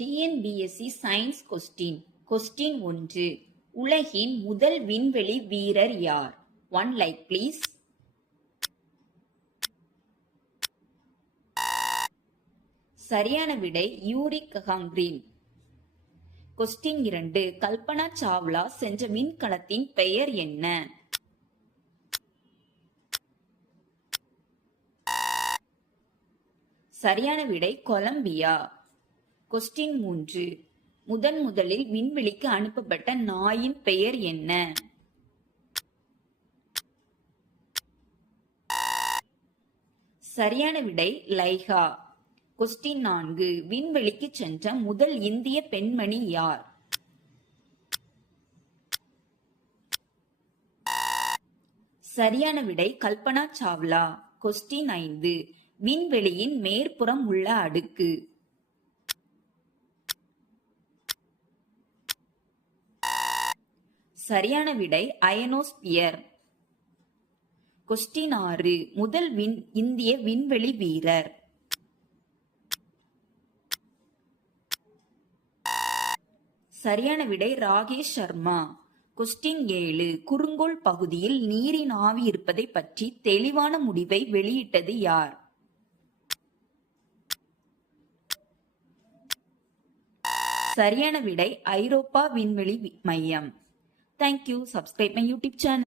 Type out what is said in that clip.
TNPSC science question 1. உலகின் முதல் விண்வெளி வீரர் யார்? 1 லைக் ப்ளீஸ். சரியான விடை யூரி ககாரின். கொஸ்டின் 2. கல்பனா சாவ்லா சென்ற விண்கலத்தின் பெயர் என்ன? சரியான விடை கொலம்பியா. கொஸ்டின் 3. முதலில் விண்வெளிக்கு அனுப்பப்பட்ட நாயின் பெயர் என்ன? சரியான விடை லைகா. கொஸ்டின் 4. விண்வெளிக்கு சென்ற முதல் இந்திய பெண்மணி யார்? சரியான விடை கல்பனா சாவ்லா. கொஸ்டின் 5. விண்வெளியின் மேற்புறம் உள்ள அடுக்கு. சரியான விடை அயனோஸ்பியர். கொஸ்டின் 6. முதல் இந்திய விண்வெளி வீரர். சரியான விடை ராகேஷ் சர்மா. கொஸ்டின் 7. குறுங்கோள் பகுதியில் நீரின் ஆவி இருப்பதை பற்றி தெளிவான முடிவை வெளியிட்டது யார்? சரியான விடை ஐரோப்பா விண்வெளி மையம். Thank you. Subscribe my YouTube channel.